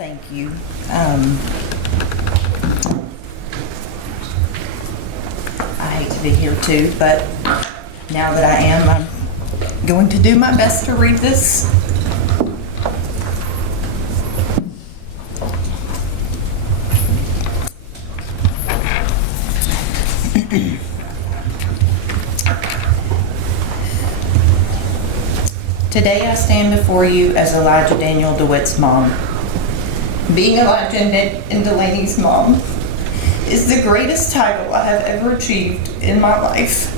Thank you. I hate to be here too, but now that I am, I'm going to do my best to read this. Today I stand before you as Elijah Daniel DeWitt's mom. Being Elijah and Delaney's mom is the greatest title I have ever achieved in my life.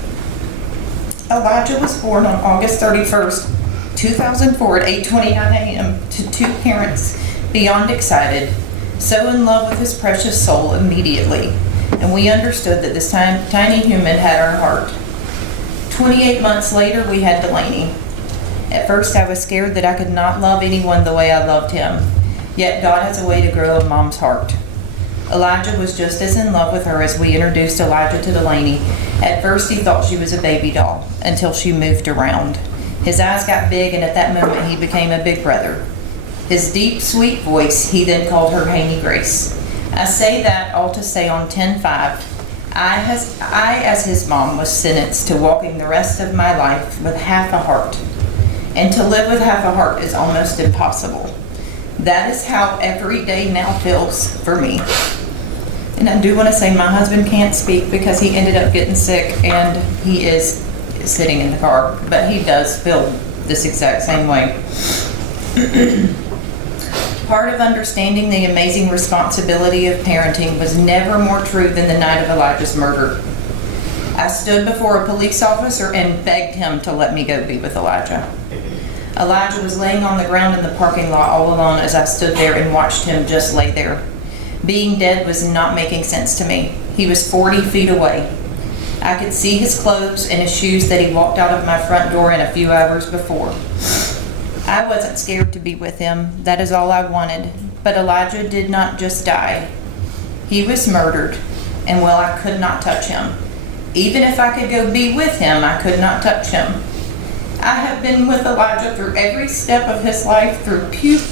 Elijah was born on August 31st, 2004 at 8:29 a.m. to two parents beyond excited, so in love with his precious soul immediately, and we understood that this tiny human had our heart. 28 months later, we had Delaney. At first, I was scared that I could not love anyone the way I loved him. Yet God has a way to grow a mom's heart. Elijah was just as in love with her as we introduced Elijah to Delaney. At first, he thought she was a baby doll until she moved around. His eyes got big, and at that moment, he became a big brother. His deep, sweet voice, he then called her Haney Grace. I say that all to say on 10/5, I, as his mom, was sentenced to walking the rest of my life with half a heart. And to live with half a heart is almost impossible. That is how every day now feels for me. And I do want to say my husband can't speak because he ended up getting sick and he is sitting in the car, but he does feel this exact same way. Part of understanding the amazing responsibility of parenting was never more true than the night of Elijah's murder. I stood before a police officer and begged him to let me go be with Elijah. Elijah was laying on the ground in the parking lot all alone as I stood there and watched him just lay there. Being dead was not making sense to me. He was 40 feet away. I could see his clothes and his shoes that he walked out of my front door in a few hours before. I wasn't scared to be with him. That is all I wanted. But Elijah did not just die. He was murdered, and well, I could not touch him. Even if I could go be with him, I could not touch him. I have been with Elijah through every step of his life, through poop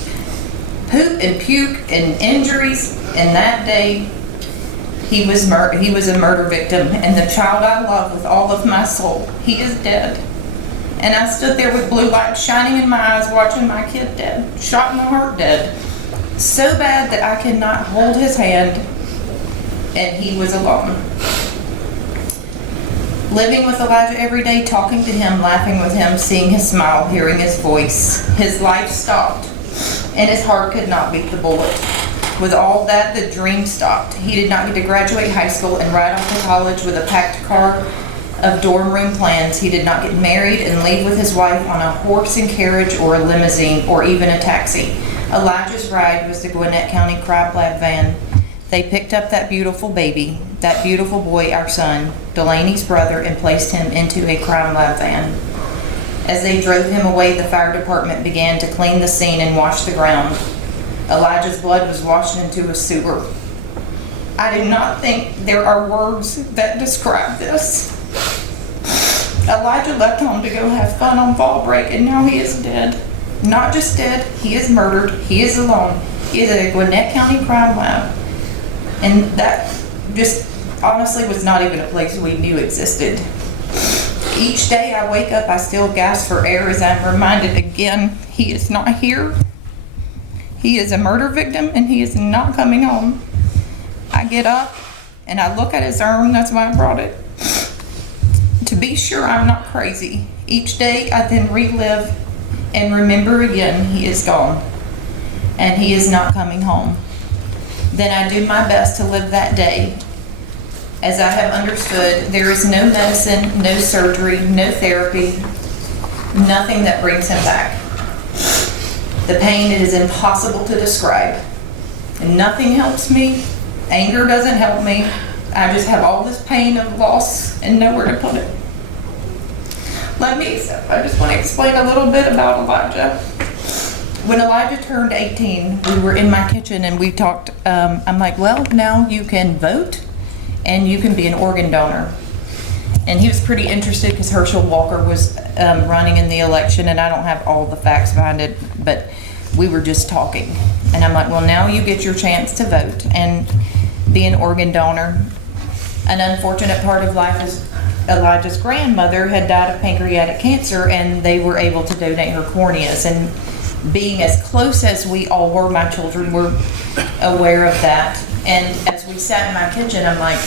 and puke and injuries, and that day he was a murder victim, and the child I love with all of my soul, he is dead. And I stood there with blue light shining in my eyes watching my kid dead, shot in the heart dead, so bad that I could not hold his hand, and he was alone. Living with Elijah every day, talking to him, laughing with him, seeing his smile, hearing his voice. His life stopped, and his heart could not beat the bullet. With all that, the dream stopped. He did not get to graduate high school and ride off to college with a packed car of dorm room plans. He did not get married and leave with his wife on a horse and carriage or a limousine or even a taxi. Elijah's ride was the Gwinnett County Crime Lab van. They picked up that beautiful baby, that beautiful boy, our son, Delaney's brother, and placed him into a crime lab van. As they drove him away, the fire department began to clean the scene and wash the ground. Elijah's blood was washed into a sewer. I do not think there are words that describe this. Elijah left home to go have fun on fall break, and now he is dead. Not just dead, he is murdered, he is alone. He is at a Gwinnett County crime lab. And that just honestly was not even a place we knew existed. Each day I wake up, I still gasp for air as I'm reminded again, he is not here. He is a murder victim and he is not coming home. I get up and I look at his urn, that's why I brought it, to be sure I'm not crazy. Each day I then relive and remember again, he is gone and he is not coming home. Then I do my best to live that day. As I have understood, there is no medicine, no surgery, no therapy, nothing that brings him back. The pain, it is impossible to describe. And nothing helps me. Anger doesn't help me. I just have all this pain of loss and nowhere to put it. I just want to explain a little bit about Elijah. When Elijah turned 18, we were in my kitchen and we talked. I'm like, well, now you can vote and you can be an organ donor. And he was pretty interested because Herschel Walker was running in the election, and I don't have all the facts behind it, but we were just talking. And I'm like, well, now you get your chance to vote and be an organ donor. An unfortunate part of life is Elijah's grandmother had died of pancreatic cancer, and they were able to donate her corneas. And being as close as we all were, my children were aware of that. And as we sat in my kitchen, I'm like,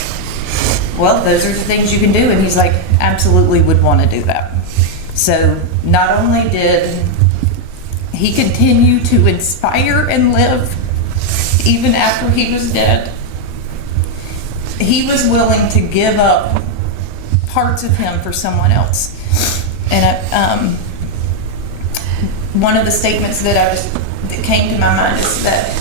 well, those are the things you can do. And he's like, absolutely would want to do that. So not only did he continue to inspire and live even after he was dead, he was willing to give up parts of him for someone else. And one of the statements that came to my mind is that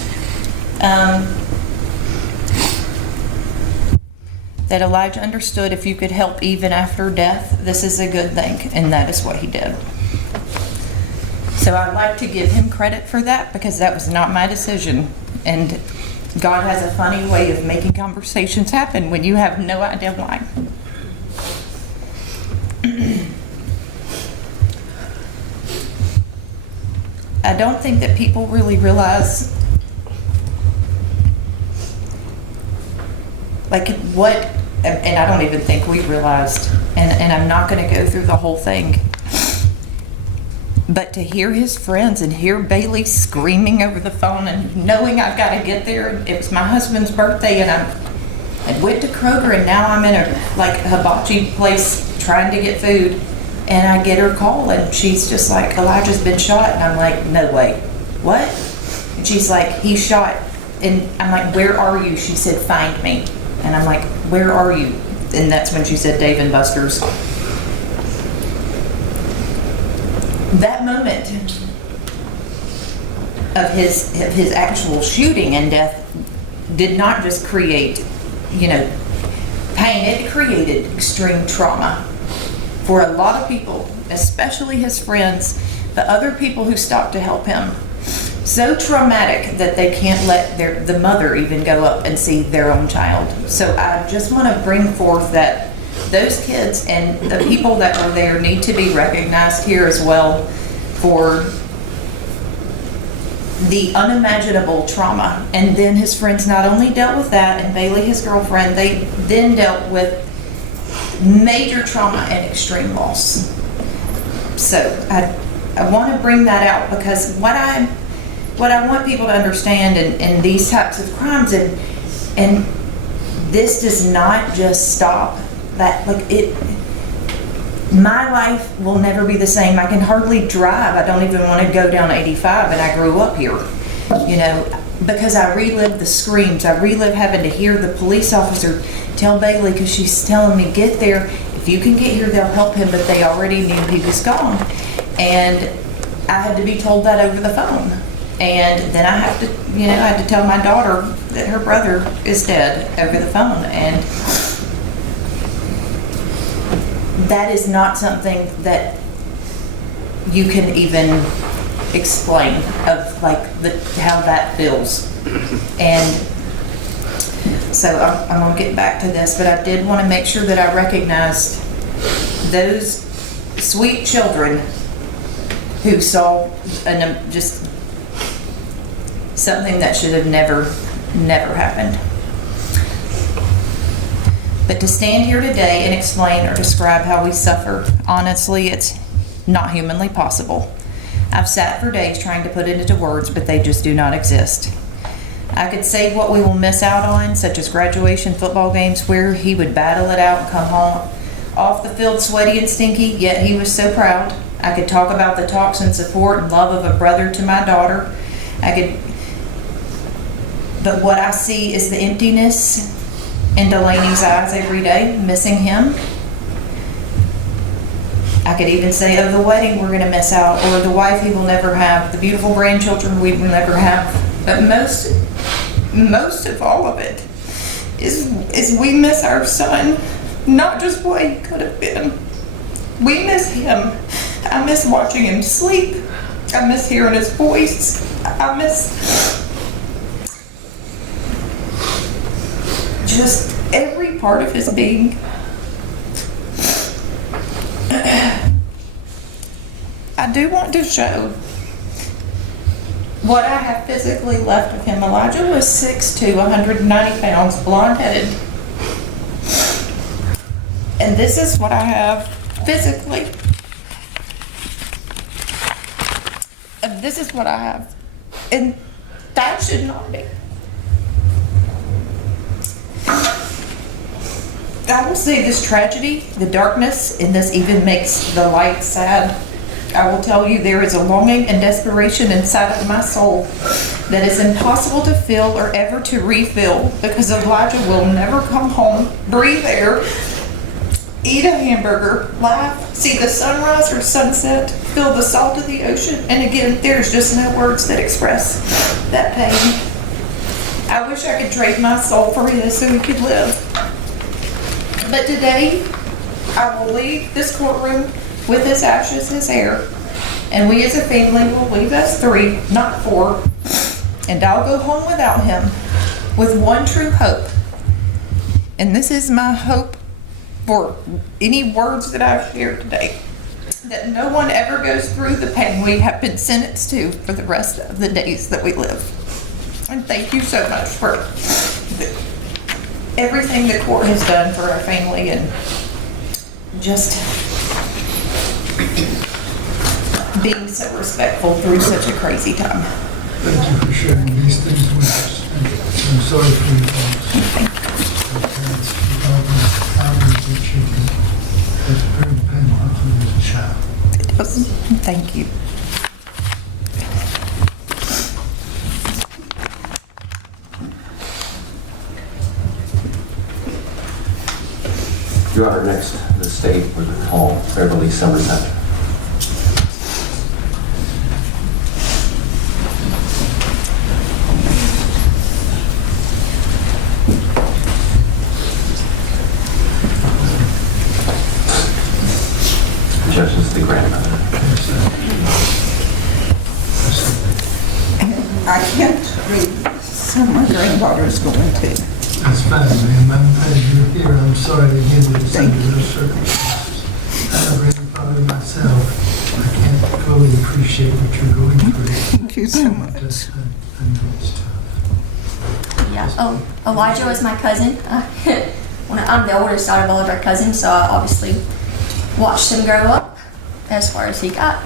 that Elijah understood if you could help even after death, this is a good thing, and that is what he did. So I'd like to give him credit for that, because that was not my decision. And God has a funny way of making conversations happen when you have no idea why. I don't think that people really realize like what, and I don't even think we realized, and I'm not going to go through the whole thing, but to hear his friends and hear Bailey screaming over the phone and knowing I've got to get there. It was my husband's birthday, and I went to Kroger, and now I'm in a hibachi place trying to get food, and I get her call, and she's just like, Elijah's been shot. And I'm like, no way. What? And she's like, he's shot. And I'm like, where are you? She said, find me. And I'm like, where are you? And that's when she said Dave and Buster's. That moment of his actual shooting and death did not just create, pain. It created extreme trauma for a lot of people, especially his friends, but other people who stopped to help him. So traumatic that they can't let the mother even go up and see their own child. So I just want to bring forth that those kids and the people that were there need to be recognized here as well for the unimaginable trauma. And then his friends not only dealt with that, and Bailey, his girlfriend, they then dealt with major trauma and extreme loss. So I want to bring that out, because what I want people to understand in these types of crimes, and this does not just stop that, my life will never be the same. I can hardly drive. I don't even want to go down 85, and I grew up here, because I relive the screams. I relive having to hear the police officer tell Bailey, because she's telling me, get there. If you can get here, they'll help him, but they already knew he was gone. And I had to be told that over the phone. And then I had to tell my daughter that her brother is dead over the phone. And that is not something that you can even explain of how that feels. And so I'm going to get back to this, but I did want to make sure that I recognized those sweet children who saw just something that should have never happened. But to stand here today and explain or describe how we suffer, honestly, it's not humanly possible. I've sat for days trying to put it into words, but they just do not exist. I could say what we will miss out on, such as graduation football games where he would battle it out and come home off the field sweaty and stinky, yet he was so proud. I could talk about the talks and support and love of a brother to my daughter. But what I see is the emptiness in Delaney's eyes every day, missing him. I could even say of the wedding we're going to miss out, or the wife he will never have, the beautiful grandchildren we will never have. But most of all of it is we miss our son, not just what he could have been. We miss him. I miss watching him sleep. I miss hearing his voice. I miss just every part of his being. I do want to show what I have physically left of him. Elijah was 6'2", 190 pounds, blonde-headed. And this is what I have physically. And this is what I have. And that should not be. I will say this tragedy, the darkness in this even makes the light sad. I will tell you there is a longing and desperation inside of my soul that is impossible to fill or ever to refill, because Elijah will never come home, breathe air, eat a hamburger, laugh, see the sunrise or sunset, feel the salt of the ocean, and again, there's just no words that express that pain. I wish I could trade my soul for his so he could live. But today, I will leave this courtroom with his ashes, his hair, and we as a family will leave as 3, not 4, and I'll go home without him with one true hope. And this is my hope for any words that I've shared today, that no one ever goes through the pain we have been sentenced to for the rest of the days that we live. And thank you so much for everything the court has done for our family, and just being so respectful through such a crazy time. Thank you for sharing these things with us. I'm sorry for your loss. Thank you. Your parents, your lovers, families, your children. It's very painful to lose a child. It does. Thank you. Your Honor, next, the state would call Beverly Somerset. Judge is the grandmother. I can't read, so my granddaughter's going to. That's fine, ma'am. I'm glad you're here. I'm sorry to hear this under those circumstances. I'm a grandfather myself. I can't fully appreciate what you're going through. Thank you so much. I know it's tough. Yeah. Oh, Elijah was my cousin. I'm the oldest out of all of our cousins, so I obviously watched him grow up as far as he got.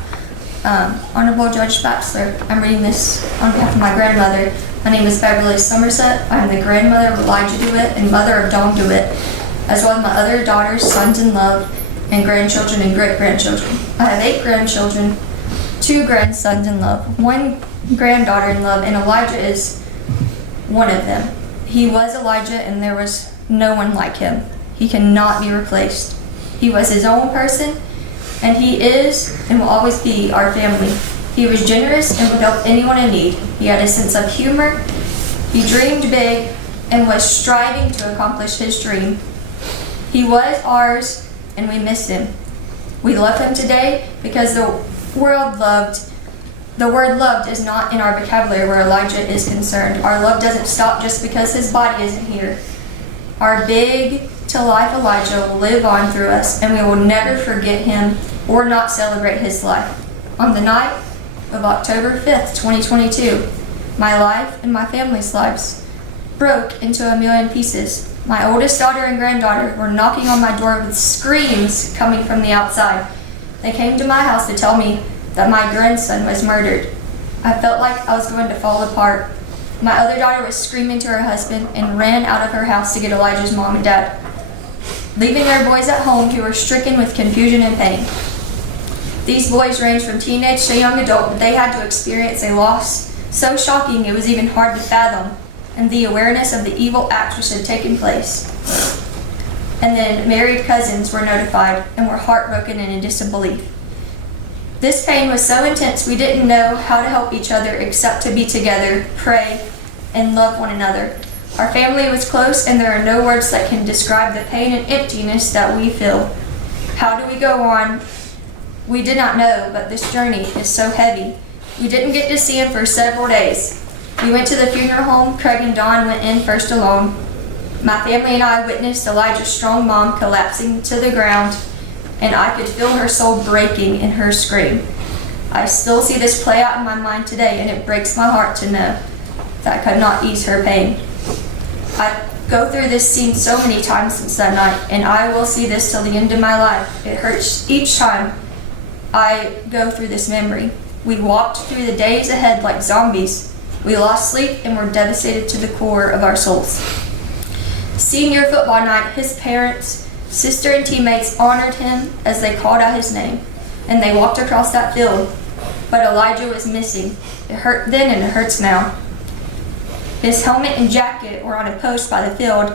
Honorable Judge Baxter, I'm reading this on behalf of my grandmother. My name is Beverly Somerset. I'm the grandmother of Elijah DeWitt and mother of Dom DeWitt, as well as my other daughters, sons in love, and grandchildren and great-grandchildren. I have 8 grandchildren, 2 grandsons in love, 1 granddaughter in love, and Elijah is one of them. He was Elijah, and there was no one like him. He cannot be replaced. He was his own person, and he is and will always be our family. He was generous and would help anyone in need. He had a sense of humor. He dreamed big and was striving to accomplish his dream. He was ours, and we miss him. We love him today because the word loved is not in our vocabulary where Elijah is concerned. Our love doesn't stop just because his body isn't here. Our big to life Elijah will live on through us, and we will never forget him or not celebrate his life. On the night of October 5th, 2022, my life and my family's lives broke into a million pieces. My oldest daughter and granddaughter were knocking on my door with screams coming from the outside. They came to my house to tell me that my grandson was murdered. I felt like I was going to fall apart. My other daughter was screaming to her husband and ran out of her house to get Elijah's mom and dad, leaving their boys at home who were stricken with confusion and pain. These boys ranged from teenage to young adult, but they had to experience a loss so shocking it was even hard to fathom, and the awareness of the evil acts which had taken place. And then married cousins were notified and were heartbroken and in disbelief. This pain was so intense we didn't know how to help each other except to be together, pray, and love one another. Our family was close, and there are no words that can describe the pain and emptiness that we feel. How do we go on? We did not know, but this journey is so heavy. We didn't get to see him for several days. We went to the funeral home. Craig and Dawn went in first alone. My family and I witnessed Elijah's strong mom collapsing to the ground, and I could feel her soul breaking in her scream. I still see this play out in my mind today, and it breaks my heart to know that I could not ease her pain. I go through this scene so many times since that night, and I will see this till the end of my life. It hurts each time I go through this memory. We walked through the days ahead like zombies. We lost sleep and were devastated to the core of our souls. Senior football night, his parents, sister, and teammates honored him as they called out his name, and they walked across that field. But Elijah was missing. It hurt then and it hurts now. His helmet and jacket were on a post by the field,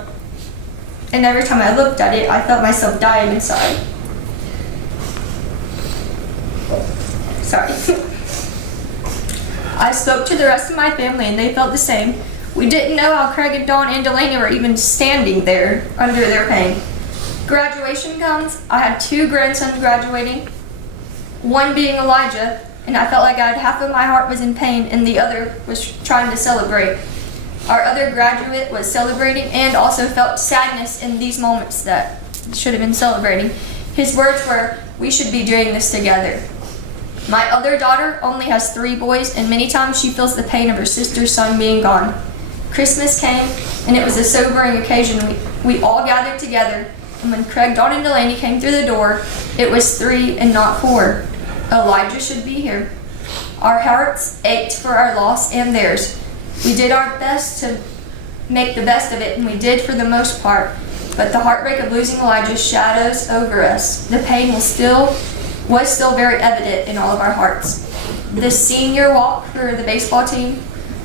and every time I looked at it, I felt myself dying inside. Sorry. I spoke to the rest of my family, and they felt the same. We didn't know how Craig and Dawn and Delaney were even standing there under their pain. Graduation comes. I had 2 grandsons graduating, one being Elijah, and I felt like half of my heart was in pain and the other was trying to celebrate. Our other graduate was celebrating and also felt sadness in these moments that should have been celebrating. His words were, "We should be doing this together." My other daughter only has 3 boys, and many times she feels the pain of her sister's son being gone. Christmas came, and it was a sobering occasion. We all gathered together, and when Craig, Dawn, and Delaney came through the door, it was 3 and not 4. Elijah should be here. Our hearts ached for our loss and theirs. We did our best to make the best of it, and we did for the most part, but the heartbreak of losing Elijah shadows over us. The pain was still very evident in all of our hearts. The senior walk for the baseball team,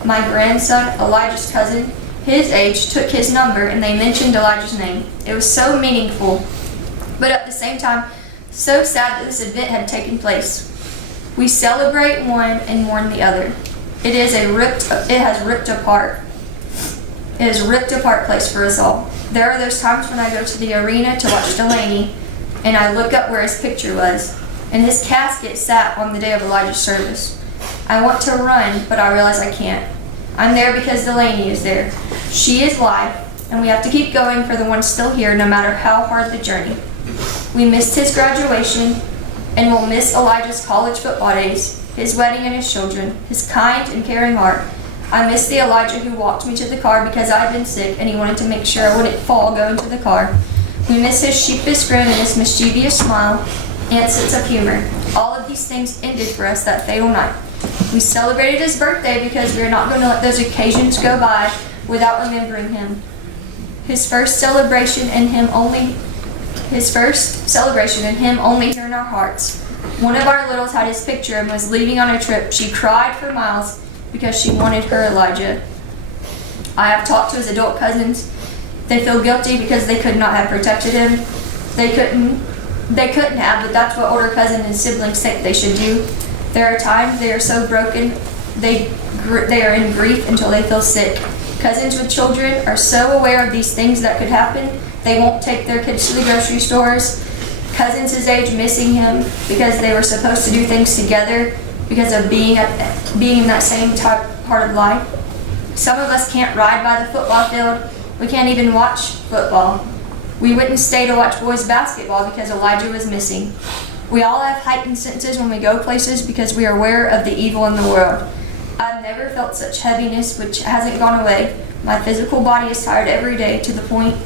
my grandson, Elijah's cousin, his age, took his number and they mentioned Elijah's name. It was so meaningful, but at the same time, so sad that this event had taken place. We celebrate one and mourn the other. It has ripped apart place for us all. There are those times when I go to the arena to watch Delaney and I look up where his picture was, and his casket sat on the day of Elijah's service. I want to run, but I realize I can't. I'm there because Delaney is there. She is life, and we have to keep going for the ones still here, no matter how hard the journey. We missed his graduation, and we'll miss Elijah's college football days, his wedding and his children, his kind and caring heart. I miss the Elijah who walked me to the car because I had been sick and he wanted to make sure I wouldn't fall going to the car. We miss his sheepish grin and his mischievous smile and sense of humor. All of these things ended for us that fatal night. We celebrated his birthday because we are not going to let those occasions go by without remembering him. His first celebration and him only here in our hearts. One of our littles had his picture and was leaving on a trip. She cried for miles because she wanted her Elijah. I have talked to his adult cousins. They feel guilty because they could not have protected him. They couldn't have, but that's what older cousins and siblings think they should do. There are times they are so broken, they are in grief until they feel sick. Cousins with children are so aware of these things that could happen, they won't take their kids to the grocery stores. Cousins his age missing him because they were supposed to do things together because of being in that same part of life. Some of us can't ride by the football field. We can't even watch football. We wouldn't stay to watch boys basketball because Elijah was missing. We all have heightened senses when we go places because we are aware of the evil in the world. I've never felt such heaviness which hasn't gone away. My physical body is tired every day to the point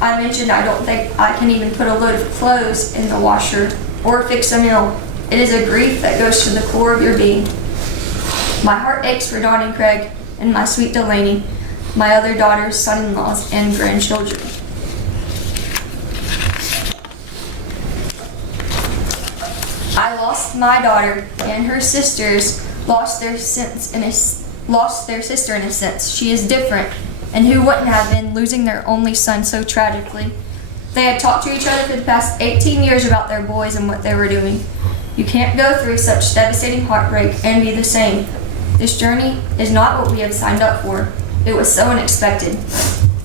I mentioned I don't think I can even put a load of clothes in the washer or fix a meal. It is a grief that goes to the core of your being. My heart aches for Dawn and Craig and my sweet Delaney, my other daughters, son-in-laws, and grandchildren. I lost my daughter, and her sisters lost their sister in a sense. She is different, and who wouldn't have been losing their only son so tragically? They had talked to each other for the past 18 years about their boys and what they were doing. You can't go through such devastating heartbreak and be the same. This journey is not what we have signed up for. It was so unexpected.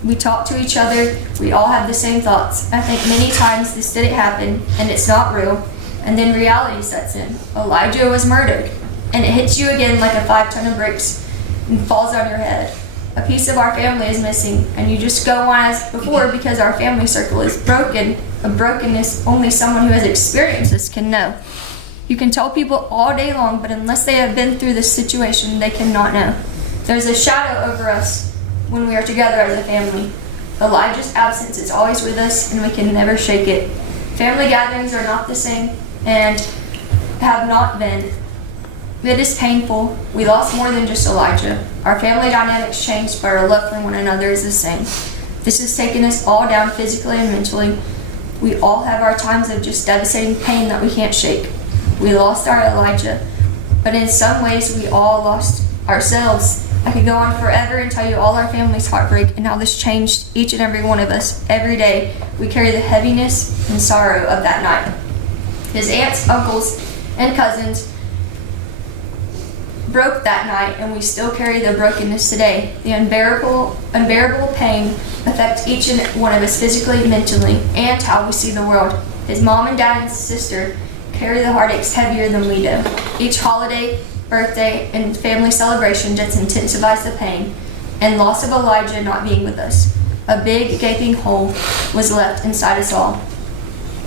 We talked to each other. We all have the same thoughts. I think many times this didn't happen, and it's not real. And then reality sets in. Elijah was murdered, and it hits you again like a 5-ton of bricks and falls on your head. A piece of our family is missing, and you just go on as before because our family circle is broken, a brokenness only someone who has experienced this can know. You can tell people all day long, but unless they have been through this situation, they cannot know. There's a shadow over us when we are together as a family. Elijah's absence is always with us, and we can never shake it. Family gatherings are not the same and have not been. It is painful. We lost more than just Elijah. Our family dynamics changed, but our love for one another is the same. This has taken us all down physically and mentally. We all have our times of just devastating pain that we can't shake. We lost our Elijah, but in some ways we all lost ourselves. I could go on forever and tell you all our family's heartbreak and how this changed each and every one of us. Every day we carry the heaviness and sorrow of that night. His aunts, uncles, and cousins broke that night, and we still carry the brokenness today. The unbearable pain affects each and one of us physically, mentally, and how we see the world. His mom and dad and sister carry the heartaches heavier than we do. Each holiday, birthday, and family celebration just intensifies the pain and loss of Elijah not being with us. A big gaping hole was left inside us all.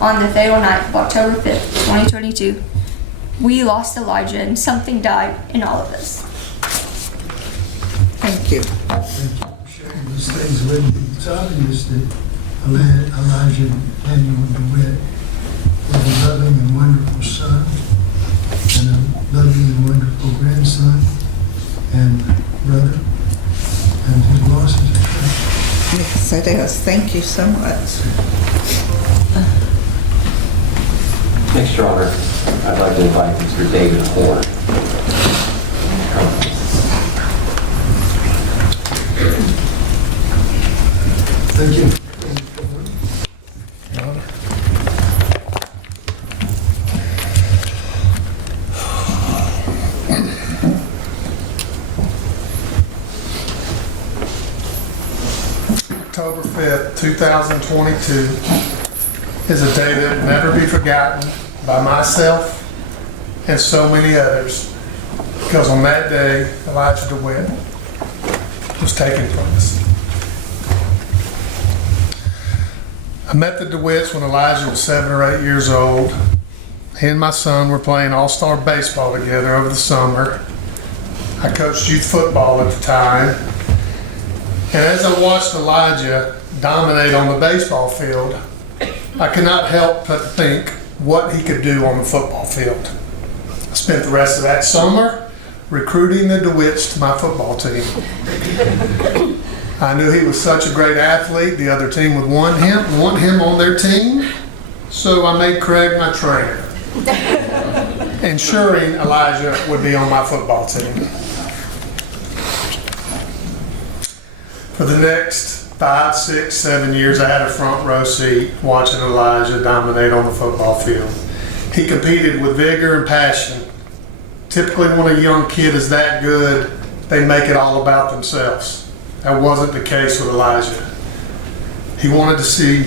On the fatal night of October 5th, 2022, we lost Elijah, and something died in all of us. Thank you. Thank you for sharing those things with me. It's obvious that Elijah Daniel DeWitt was a loving and wonderful son, and a loving and wonderful grandson, and brother, and his loss is a tragedy. Yes, it is. Thank you so much. Next, Your Honor, I'd like to invite Mr. David Horn. Thank you. October 5th, 2022 is a day that will never be forgotten by myself and so many others, because on that day, Elijah DeWitt was taken from us. I met the DeWitts when Elijah was 7 or 8 years old. He and my son were playing all-star baseball together over the summer. I coached youth football at the time. And as I watched Elijah dominate on the baseball field, I could not help but think what he could do on the football field. I spent the rest of that summer recruiting the DeWitts to my football team. I knew he was such a great athlete, the other team would want him on their team, so I made Craig my trainer, ensuring Elijah would be on my football team. For the next 5, 6, 7 years, I had a front row seat watching Elijah dominate on the football field. He competed with vigor and passion. Typically, when a young kid is that good, they make it all about themselves. That wasn't the case with Elijah. He wanted to see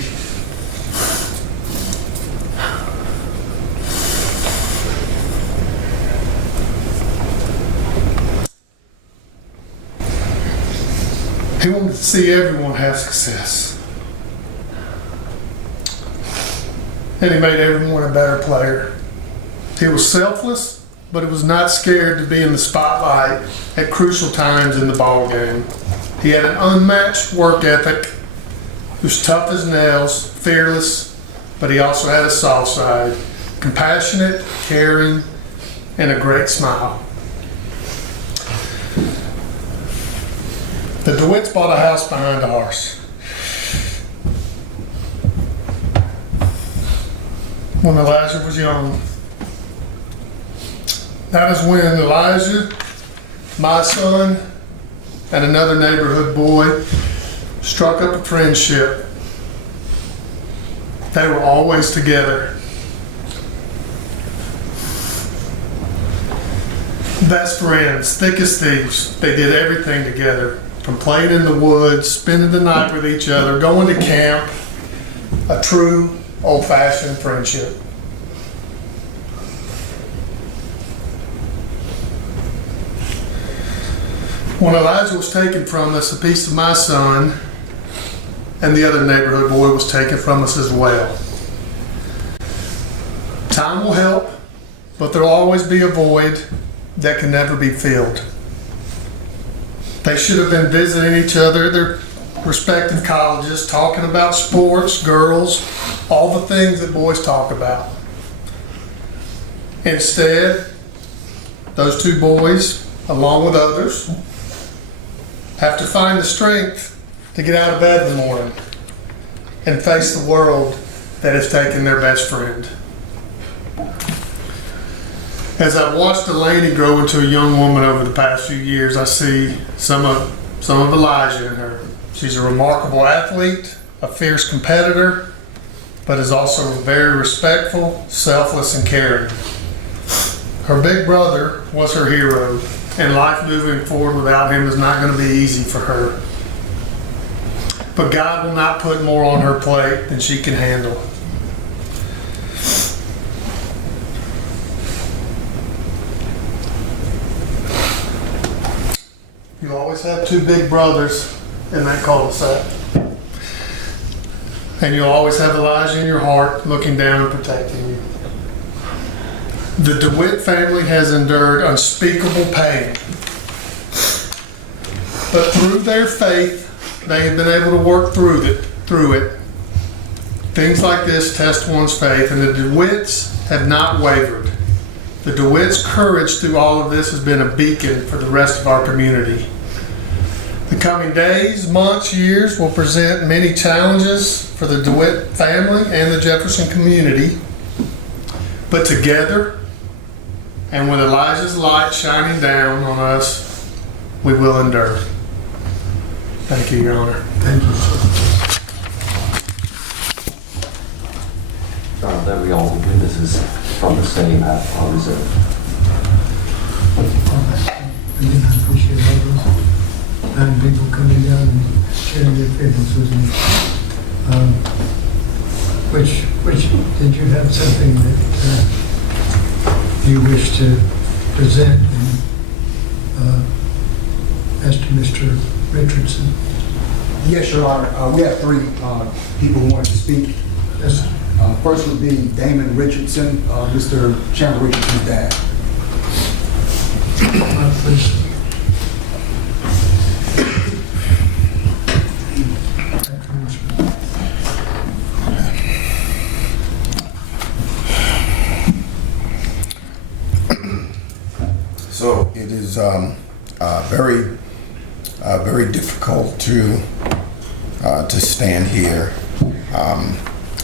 everyone have success. And he made everyone a better player. He was selfless, but he was not scared to be in the spotlight at crucial times in the ball game. He had an unmatched work ethic. He was tough as nails, fearless, but he also had a soft side. Compassionate, caring, and a great smile. The DeWitts bought a house behind ours. When Elijah was young. That is when Elijah, my son, and another neighborhood boy struck up a friendship. They were always together. Best friends, thick as thieves. They did everything together. From playing in the woods, spending the night with each other, going to camp. A true old-fashioned friendship. When Elijah was taken from us, a piece of my son and the other neighborhood boy was taken from us as well. Time will help, but there'll always be a void that can never be filled. They should have been visiting each other at their respective colleges, talking about sports, girls, all the things that boys talk about. Instead, those two boys, along with others, have to find the strength to get out of bed in the morning and face the world that has taken their best friend. As I've watched Delaney grow into a young woman over the past few years, I see some of Elijah in her. She's a remarkable athlete, a fierce competitor, but is also very respectful, selfless, and caring. Her big brother was her hero, and life moving forward without him is not going to be easy for her. But God will not put more on her plate than she can handle. You always have two big brothers in that cul-de-sac. And you'll always have Elijah in your heart looking down and protecting you. The DeWitt family has endured unspeakable pain. But through their faith, they have been able to work through it. Things like this test one's faith, and the DeWitts have not wavered. The DeWitt's courage through all of this has been a beacon for the rest of our community. The coming days, months, years will present many challenges for the DeWitt family and the Jefferson community. But together, and with Elijah's light shining down on us, we will endure. Thank you, Your Honor. Thank you, sir. Your Honor, that we all agree this is from the same reserve. Again, I appreciate all those nine people coming down and sharing their feelings with me. Which did you have something that you wish to present and ask Mr. Richardson? Yes, Your Honor. We have three people who want to speak. Yes, sir. First would be Damon Richardson, Mr. Chandler Richardson's dad. Please. So it is very difficult to stand here.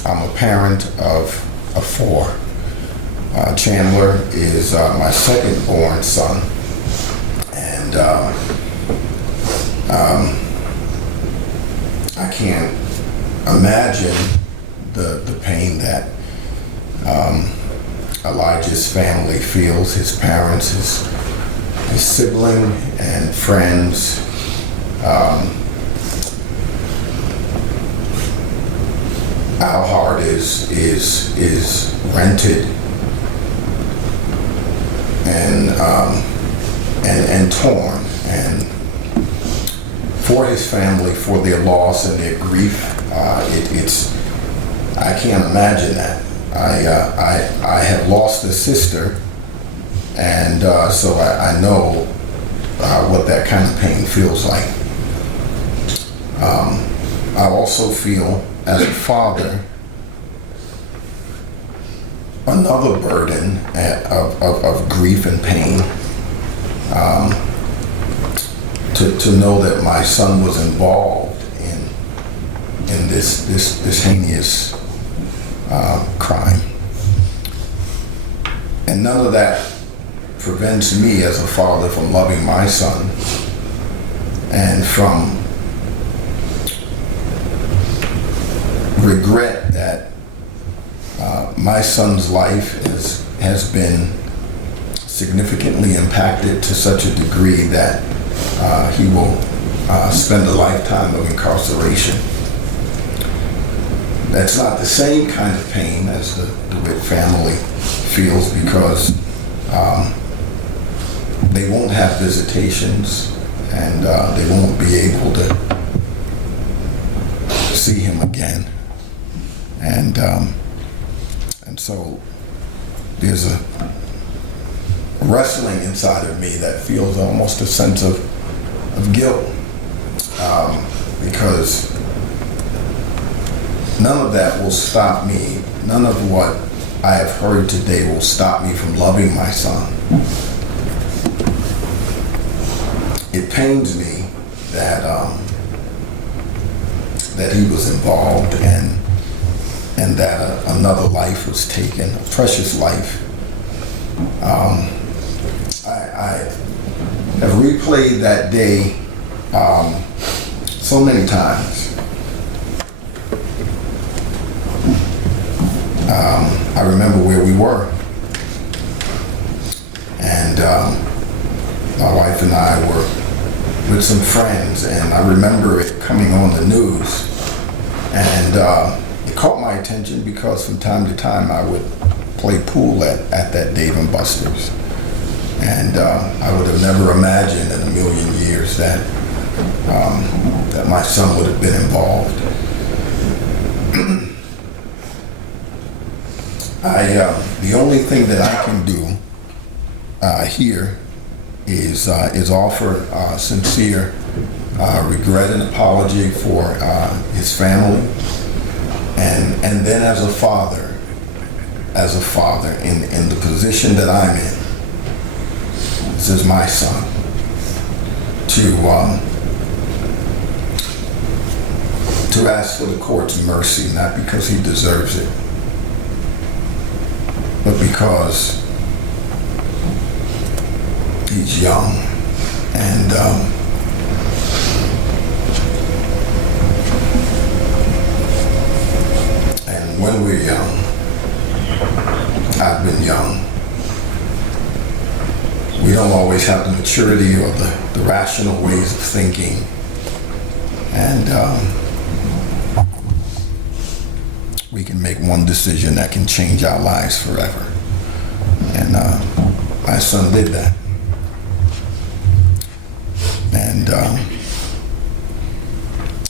I'm a parent of four. Chandler is my second born son, and I can't imagine the pain that Elijah's family feels, his parents, his sibling and friends. Our heart is rented and torn, and for his family, for their loss and their grief, I can't imagine that. I have lost a sister, and so I know what that kind of pain feels like. I also feel, as a father, another burden of grief and pain. To know that my son was involved in this heinous crime, and none of that prevents me as a father from loving my son and from regret that my son's life has been significantly impacted to such a degree that he will spend a lifetime of incarceration. That's not the same kind of pain as the DeWitt family feels, because they won't have visitations, and they won't be able to see him again. And so there's wrestling inside of me that feels almost a sense of guilt, because none of that will stop me. None of what I have heard today will stop me from loving my son. It pains me that that he was involved and that another life was taken, a precious life. I have replayed that day so many times. I remember where we were, and my wife and I were with some friends, and I remember it coming on the news, and it caught my attention because from time to time I would play pool at that Dave & Buster's, and I would have never imagined in a million years that that my son would have been involved. The only thing that I can do here is offer sincere regret and apology for his family, and then as a father in the position that I'm in, this is my son, to ask for the court's mercy, not because he deserves it, but because he's young, and when we're young, I've been young, we don't always have the maturity or the rational ways of thinking, and we can make one decision that can change our lives forever. And my son did that.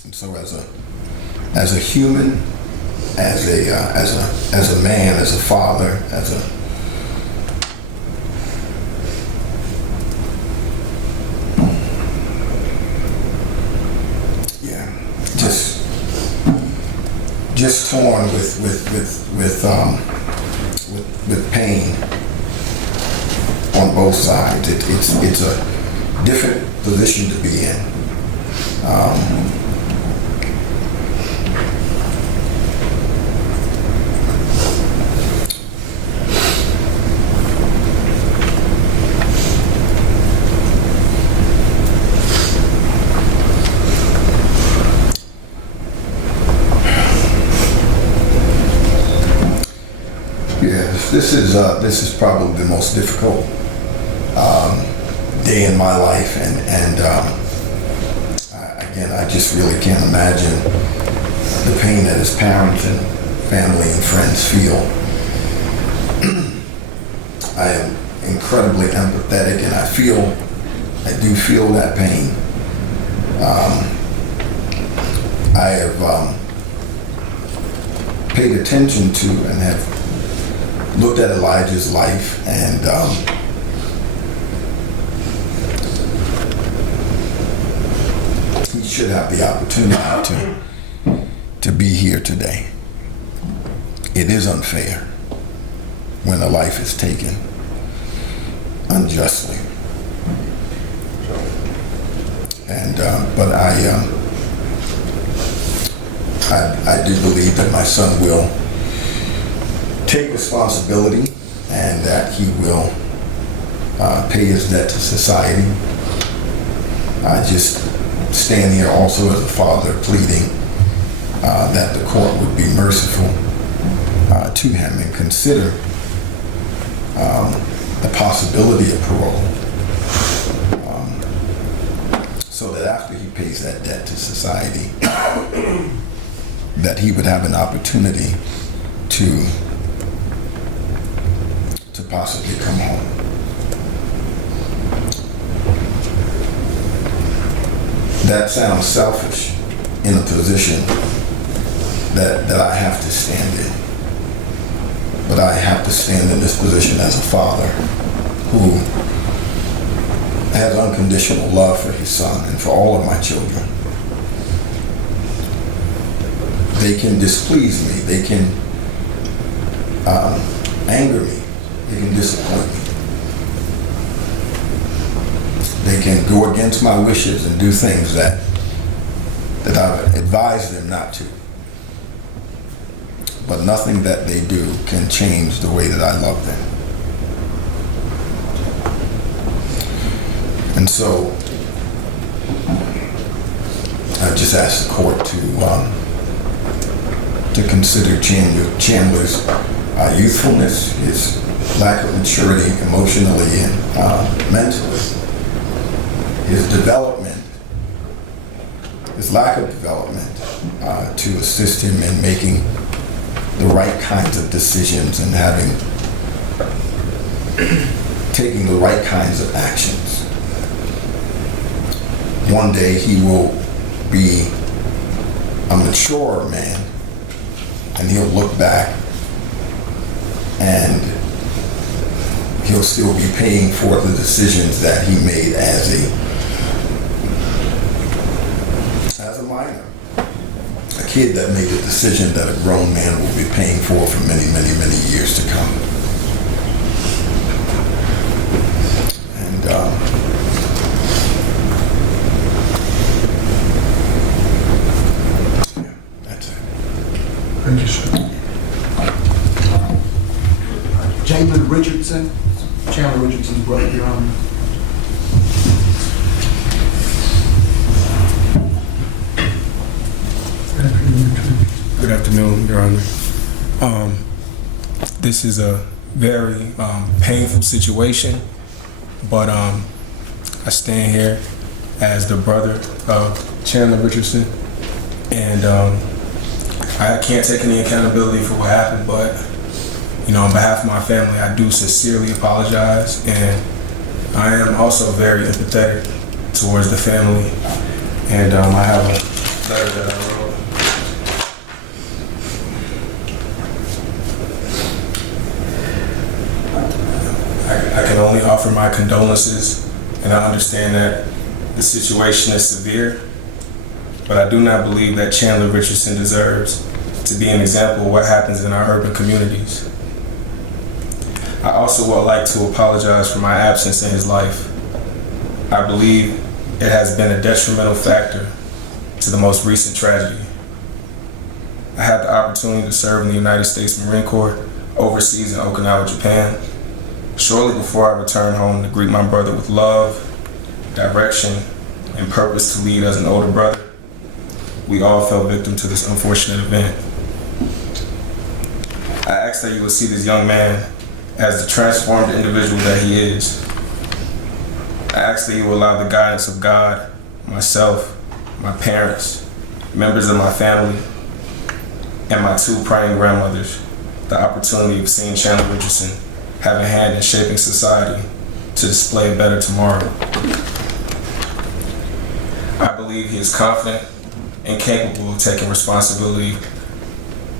And so as a human, as a man, as a father, just torn with pain on both sides. It's a different position to be in. This is probably the most difficult day in my life, and again, I just really can't imagine the pain that his parents and family and friends feel. I am incredibly empathetic, and I do feel that pain. I have paid attention to and have looked at Elijah's life, and he should have the opportunity to be here today. It is unfair when a life is taken unjustly, and but I do believe that my son will take responsibility, and that he will pay his debt to society. I just stand here also as a father pleading that the court would be merciful to him and consider the possibility of parole, so that after he pays that debt to society, that he would have an opportunity to possibly come home. That sounds selfish in a position that I have to stand in. But I have to stand in this position as a father who has unconditional love for his son and for all of my children. They can displease me. They can anger me. They can disappoint me. They can go against my wishes and do things that I've advised them not to. But nothing that they do can change the way that I love them. And so I just asked the court to consider Chandler's youthfulness, his lack of maturity emotionally and mentally, his development, his lack of development, to assist him in making the right kinds of decisions and taking the right kinds of actions. One day he will be a mature man, and he'll look back and he'll still be paying for the decisions that he made as a minor. A kid that made a decision that a grown man will be paying for many, many, many years to come. And that's it. Thank you, sir. Jamin Richardson, Chandler Richardson's brother, Your Honor. Good afternoon, Your Honor. This is a very painful situation, but I stand here as the brother of Chandler Richardson, and I can't take any accountability for what happened, but on behalf of my family, I do sincerely apologize, and I am also very empathetic towards the family, and I have a letter that I wrote. I can only offer my condolences, and I understand that the situation is severe, but I do not believe that Chandler Richardson deserves to be an example of what happens in our urban communities. I also would like to apologize for my absence in his life. I believe it has been a detrimental factor to the most recent tragedy. I had the opportunity to serve in the United States Marine Corps overseas in Okinawa, Japan. Shortly before I returned home to greet my brother with love, direction, and purpose to lead as an older brother, we all fell victim to this unfortunate event. I ask that you will see this young man as the transformed individual that he is. I ask that you will allow the guidance of God, myself, my parents, members of my family, and my two praying grandmothers the opportunity of seeing Chandler Richardson have a hand in shaping society to display a better tomorrow. I believe he is confident and capable of taking responsibility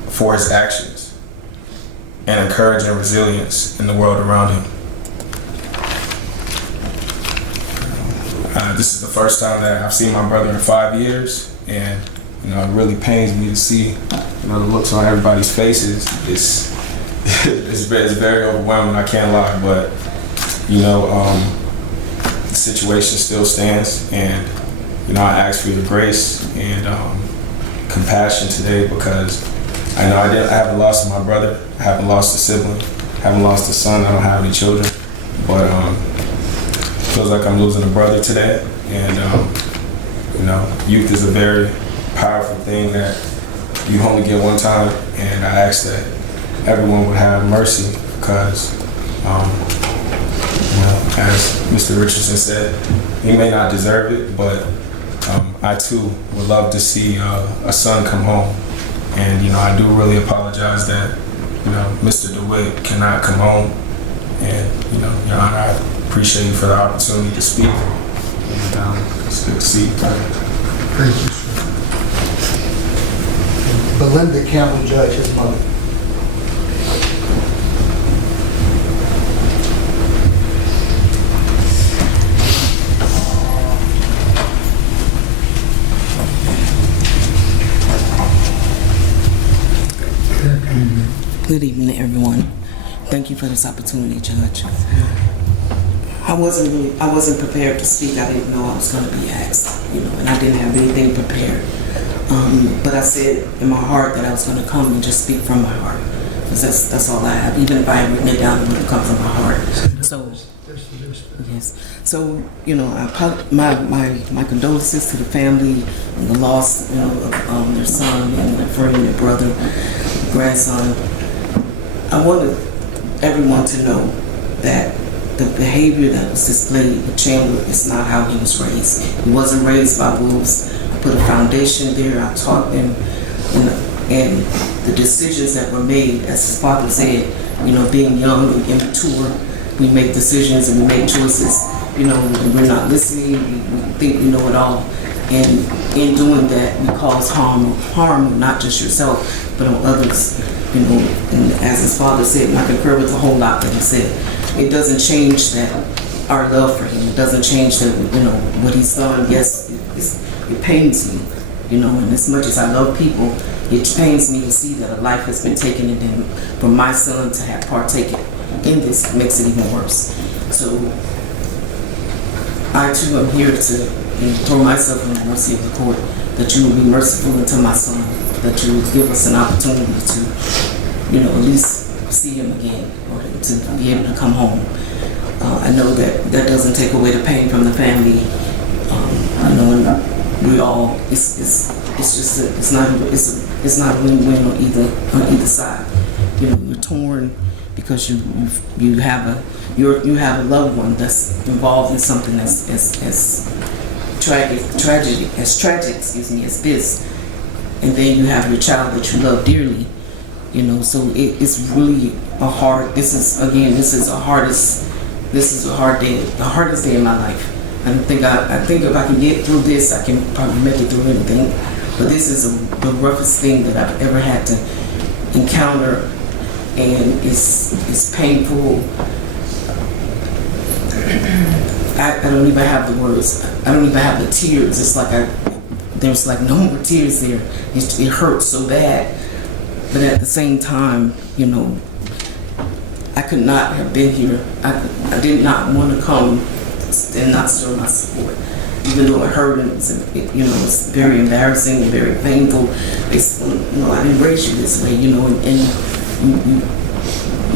for his actions and encouraging resilience in the world around him. This is the first time that I've seen my brother in 5 years, and it really pains me to see the looks on everybody's faces. It's very overwhelming, I can't lie, but the situation still stands, and I ask for your grace and compassion today, because I know I haven't lost my brother, I haven't lost a sibling, I haven't lost a son, I don't have any children, but it feels like I'm losing a brother today, and youth is a very powerful thing that you only get one time, and I ask that everyone would have mercy, because as Mr. Richardson said, he may not deserve it, but I too would love to see a son come home. And I do really apologize that Mr. DeWitt cannot come home. And Your Honor, I appreciate you for the opportunity to speak. And it's good to see you. Thank you, sir. Belinda Campbell Judge, his mother. Good evening, everyone. Thank you for this opportunity, Judge. I wasn't prepared to speak. I didn't know I was going to be asked, and I didn't have anything prepared. But I said in my heart that I was going to come and just speak from my heart, because that's all I have. Even if I had written it down, it would have come from my heart. So, yes. So, my condolences to the family and the loss, of their son and their friend, their brother, grandson. I wanted everyone to know that the behavior that was displayed with Chandler is not how he was raised. He wasn't raised by wolves. I put a foundation there. I taught him, and the decisions that were made, as his father said, being young and immature, we make decisions and we make choices. We're not listening. We think we know it all, and in doing that, we cause harm not just yourself, but on others. And as his father said, and I concur with a whole lot that he said, it doesn't change that our love for him. It doesn't change that, what he's done. Yes, it pains me, and as much as I love people, it pains me to see that a life has been taken, and then for my son to have partaken in this makes it even worse. So I too am here to throw myself in the mercy of the court, that you will be merciful unto my son, that you will give us an opportunity to, at least see him again, or to be able to come home. I know that doesn't take away the pain from the family. And we all, it's not a win-win on either side. You're torn because you have a loved one that's involved in something as tragic as this, and then you have your child that you love dearly. So it's really a hard. This is the hardest day, the hardest day in my life. I think if I can get through this, I can probably make it through anything. But this is the roughest thing that I've ever had to encounter, and it's painful. I don't even have the words. I don't even have the tears. It's like there's like no more tears there. It hurts so bad. But at the same time, I could not have been here. I did not want to come and not show my support. Even though it hurt and it's very embarrassing and very painful. I didn't raise you this way, and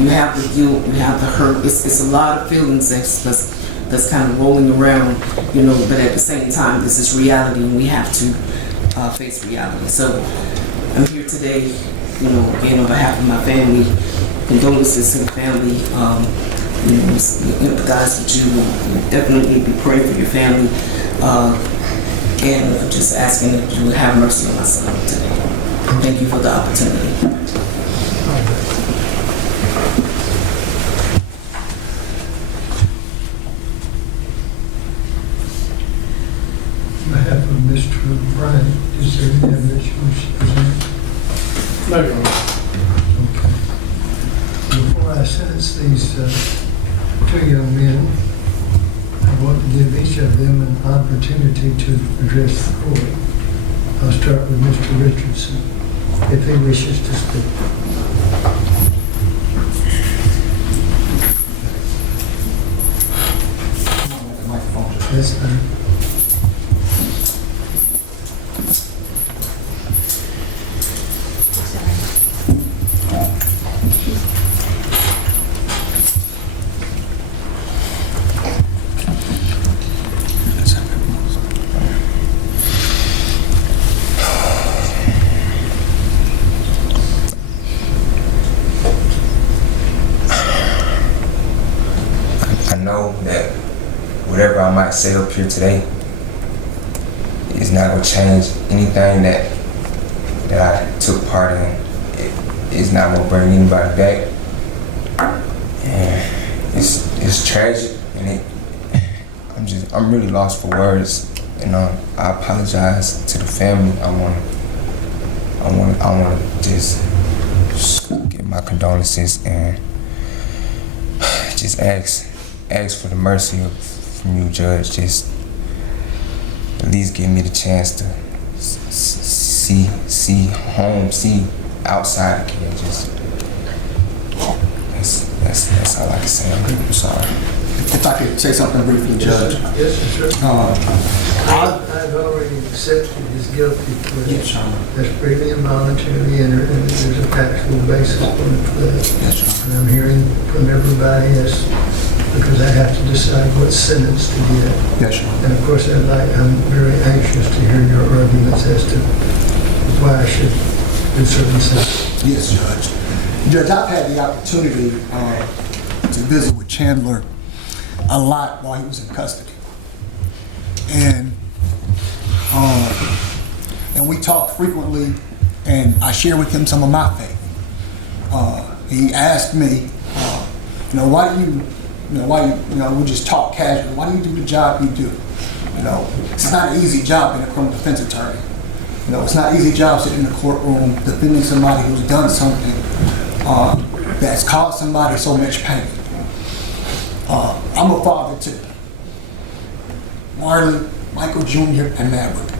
you have the guilt, you have the hurt. It's a lot of feelings that's kind of rolling around, but at the same time, this is reality, and we have to face reality. So I'm here today, again, on behalf of my family, condolences to the family. We empathize with you, and definitely be praying for your family. And I'm just asking that you would have mercy on my son today. Thank you for the opportunity. On behalf of Mr. Bryant, is there any evidence you wish to present? No, Your Honor. Okay. Before I sentence these two young men, I want to give each of them an opportunity to address the court. I'll start with Mr. Richardson, if he wishes to speak. That's fine. Whatever I might say up here today is not going to change anything that I took part in. It's not going to bring anybody back. And it's tragic, and I'm really lost for words. And I apologize to the family. I want to just give my condolences and just ask for the mercy from you, Judge. Just at least give me the chance to see home, see outside again. Just That's all I can say. I'm sorry. If I could say something briefly, Judge. Yes, sir. I've already accepted his guilty plea. Yes, Your Honor. That's freely and voluntarily entered, and there's a factual basis for the plea. Yes, Your Honor. And I'm hearing from everybody else, because I have to decide what sentence to give. Yes, Your Honor. And of course, I'm very anxious to hear your arguments as to why I should do certain things. Yes, Judge. Judge, I've had the opportunity to visit with Chandler a lot while he was in custody. And we talked frequently, and I shared with him some of my faith. He asked me, why do you, we just talk casually, why do you do the job you do? It's not an easy job being a criminal defense attorney. It's not an easy job sitting in the courtroom defending somebody who's done something that's caused somebody so much pain. I'm a father too. Marlon, Michael Jr., and Maverick.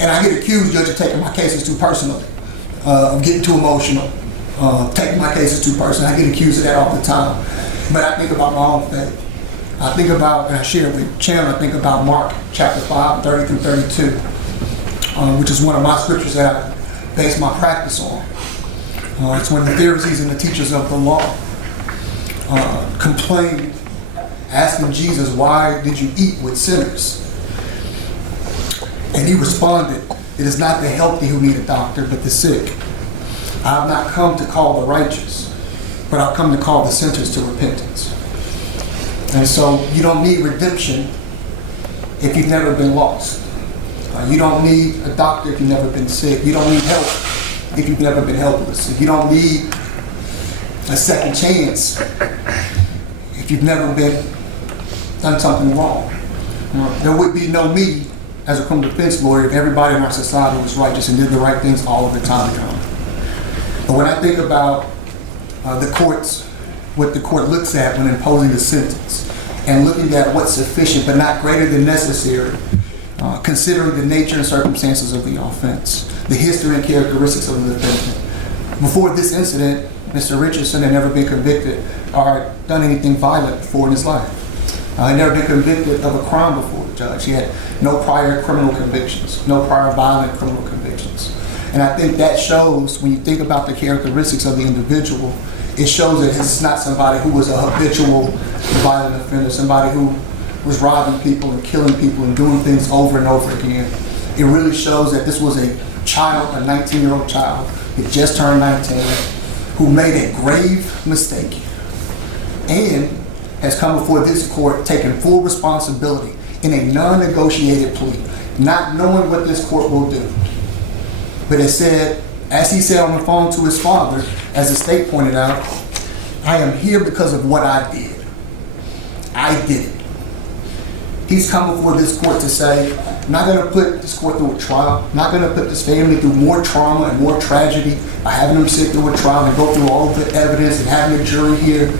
And I get accused, Judge, of taking my cases too personally, of getting too emotional, taking my cases too personally. I get accused of that all the time. But I think about my own faith. I think about, and I share with Chandler, I think about Mark chapter 5, 30 through 32, which is one of my scriptures that I base my practice on. It's when the Pharisees and the teachers of the law complained, asking Jesus, why did you eat with sinners? And he responded, it is not the healthy who need a doctor, but the sick. I have not come to call the righteous, but I've come to call the sinners to repentance. And so you don't need redemption if you've never been lost. You don't need a doctor if you've never been sick. You don't need help if you've never been helpless. You don't need a second chance if you've never done something wrong. There would be no me as a criminal defense lawyer if everybody in our society was righteous and did the right things all of the time. But when I think about the courts, what the court looks at when imposing a sentence, and looking at what's sufficient but not greater than necessary, considering the nature and circumstances of the offense, the history and characteristics of the defendant. Before this incident, Mr. Richardson had never been convicted or done anything violent before in his life. He had never been convicted of a crime before the judge. He had no prior criminal convictions, no prior violent criminal convictions. And I think that shows, when you think about the characteristics of the individual, it shows that this is not somebody who was a habitual violent offender, somebody who was robbing people and killing people and doing things over and over again. It really shows that this was a child, a 19-year-old child, who just turned 19, who made a grave mistake and has come before this court taking full responsibility in a non-negotiated plea, not knowing what this court will do. But it said, as he said on the phone to his father, as the state pointed out, I am here because of what I did. I did it. He's come before this court to say, I'm not going to put this court through a trial. I'm not going to put this family through more trauma and more tragedy by having them sit through a trial and go through all of the evidence and having a jury here.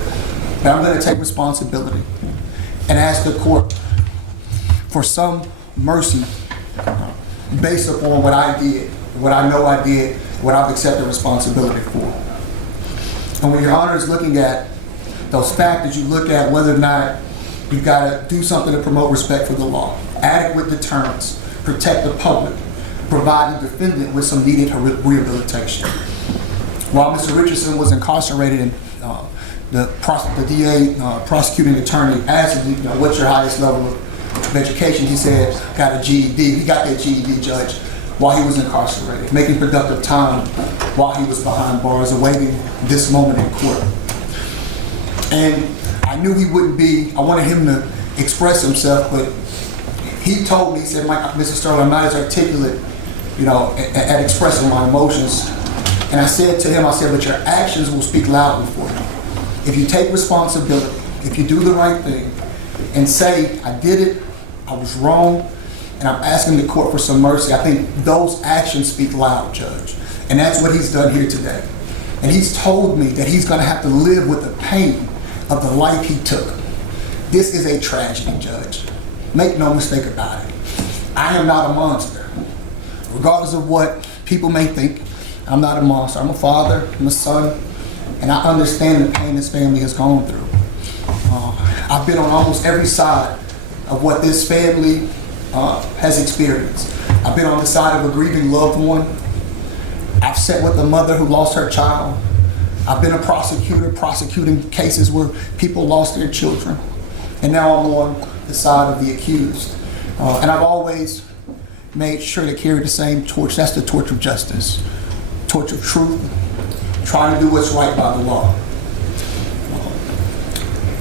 But I'm going to take responsibility and ask the court for some mercy based upon what I did, what I know I did, what I've accepted responsibility for. And when your Honor is looking at those factors, you look at whether or not you've got to do something to promote respect for the law, adequate deterrence, protect the public, provide the defendant with some needed rehabilitation. While Mr. Richardson was incarcerated, and the DA prosecuting attorney asked him, what's your highest level of education? He said, got a GED. He got that GED, Judge, while he was incarcerated, making productive time while he was behind bars, awaiting this moment in court. And I knew he wouldn't be, I wanted him to express himself, but he told me, he said, Mr. Sterling, I'm not as articulate, at expressing my emotions. And I said to him, but your actions will speak loudly for you. If you take responsibility, if you do the right thing, and say, I did it, I was wrong, and I'm asking the court for some mercy, I think those actions speak loud, Judge. And that's what he's done here today. And he's told me that he's going to have to live with the pain of the life he took. This is a tragedy, Judge. Make no mistake about it. I am not a monster. regardless of what people may think, I'm not a monster. I'm a father, I'm a son, and I understand the pain this family has gone through. I've been on almost every side of what this family has experienced. I've been on the side of a grieving loved one. I've sat with a mother who lost her child. I've been a prosecutor prosecuting cases where people lost their children. And now I'm on the side of the accused. And I've always made sure to carry the same torch. That's the torch of justice, torch of truth, trying to do what's right by the law.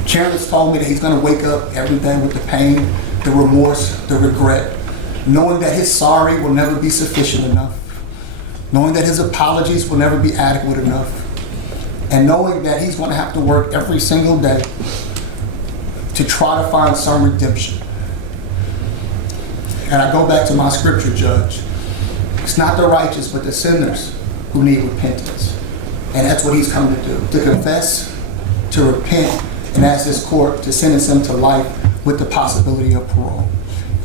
Chandler's told me that he's going to wake up every day with the pain, the remorse, the regret, knowing that his sorry will never be sufficient enough, knowing that his apologies will never be adequate enough, and knowing that he's going to have to work every single day to try to find some redemption. And I go back to my scripture, Judge. It's not the righteous, but the sinners who need repentance. And that's what he's come to do, to confess, to repent, and ask this court to sentence him to life with the possibility of parole.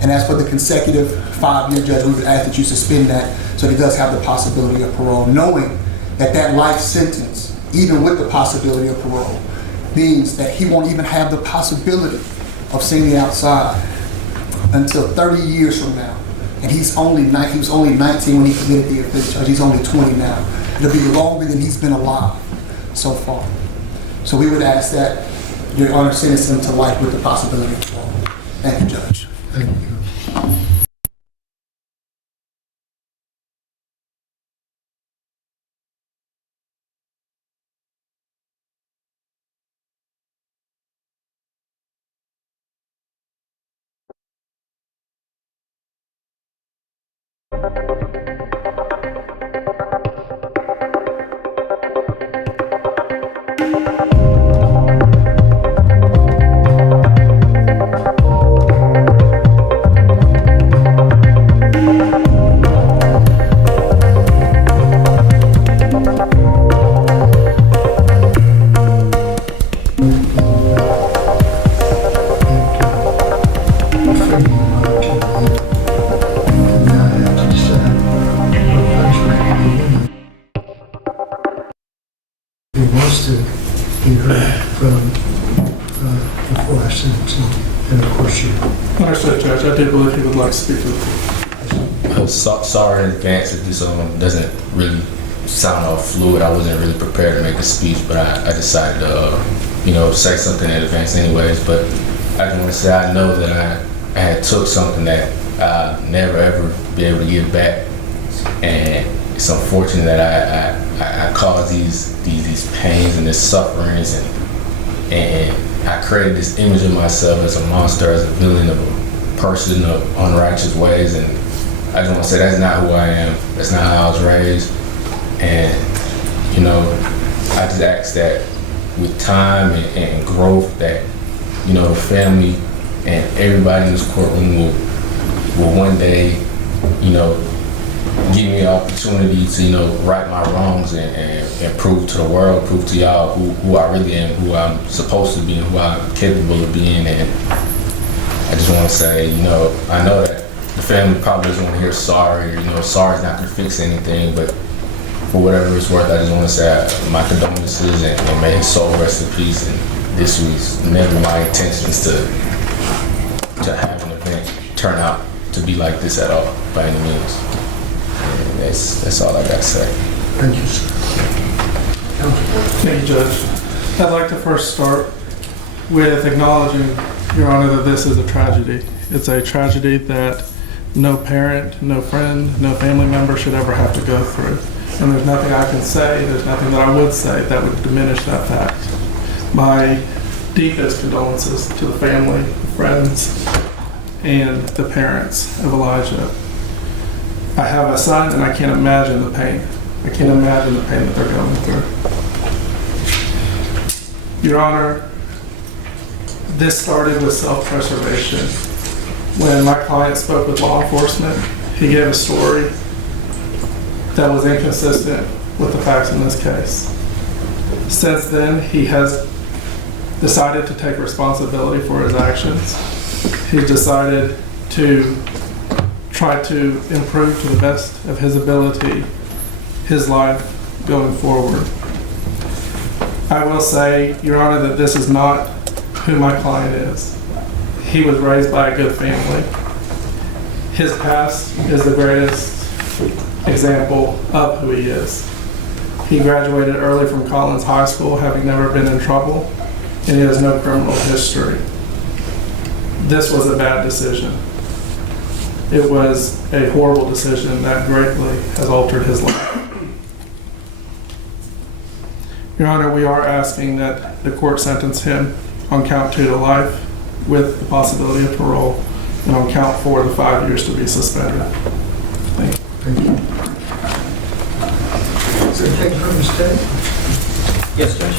And as for the consecutive 5-year, Judge, we would ask that you suspend that so that he does have the possibility of parole, knowing that that life sentence, even with the possibility of parole, means that he won't even have the possibility of seeing the outside until 30 years from now. And he was only 19 when he committed the offense, Judge. He's only 20 now. It'll be longer than he's been alive so far. So we would ask that Your Honor sentence him to life with the possibility of parole. Thank you, Judge. Thank you. Understood, Judge. I did believe he would like to speak to the court. Sorry in advance if this doesn't really sound all fluid. I wasn't really prepared to make a speech, but I decided to, say something in advance anyways. But I just want to say I know that I had took something that I'll never ever be able to give back, and it's unfortunate that I caused these pains and this sufferings, and I created this image of myself as a monster, as a villain, of a person of unrighteous ways, and I just want to say that's not who I am. That's not how I was raised, and I just ask that with time and growth that the family and everybody in this courtroom will one day give me an opportunity to right my wrongs and prove to the world, prove to y'all who I really am, who I'm supposed to be, and who I'm capable of being. And I just want to say, I know that the family probably doesn't want to hear sorry, or sorry's not going to fix anything, but for whatever it's worth, I just want to say my condolences and may his soul rest in peace. And this was never my intentions to have an event turn out to be like this at all, by any means. And that's all I got to say. Thank you, sir. Thank you, Judge. I'd like to first start with acknowledging, Your Honor, that this is a tragedy. It's a tragedy that no parent, no friend, no family member should ever have to go through. And there's nothing I can say, there's nothing that I would say that would diminish that fact. My deepest condolences to the family, friends, and the parents of Elijah. I have a son, and I can't imagine the pain. I can't imagine the pain that they're going through. Your Honor, this started with self-preservation. When my client spoke with law enforcement, he gave a story that was inconsistent with the facts in this case. Since then, he has decided to take responsibility for his actions. He's decided to try to improve to the best of his ability his life going forward. I will say, Your Honor, that this is not who my client is. He was raised by a good family. His past is the greatest example of who he is. He graduated early from Collins High School, having never been in trouble, and he has no criminal history. This was a bad decision. It was a horrible decision that greatly has altered his life. Your Honor, we are asking that the court sentence him on count 2 to life with the possibility of parole, and on count 4 the 5 years to be suspended. Thank you. Thank you. Is there anything from the state? Yes, Judge.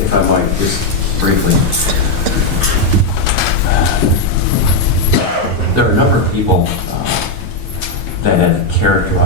If I might, just briefly. There are a number of people that have characterized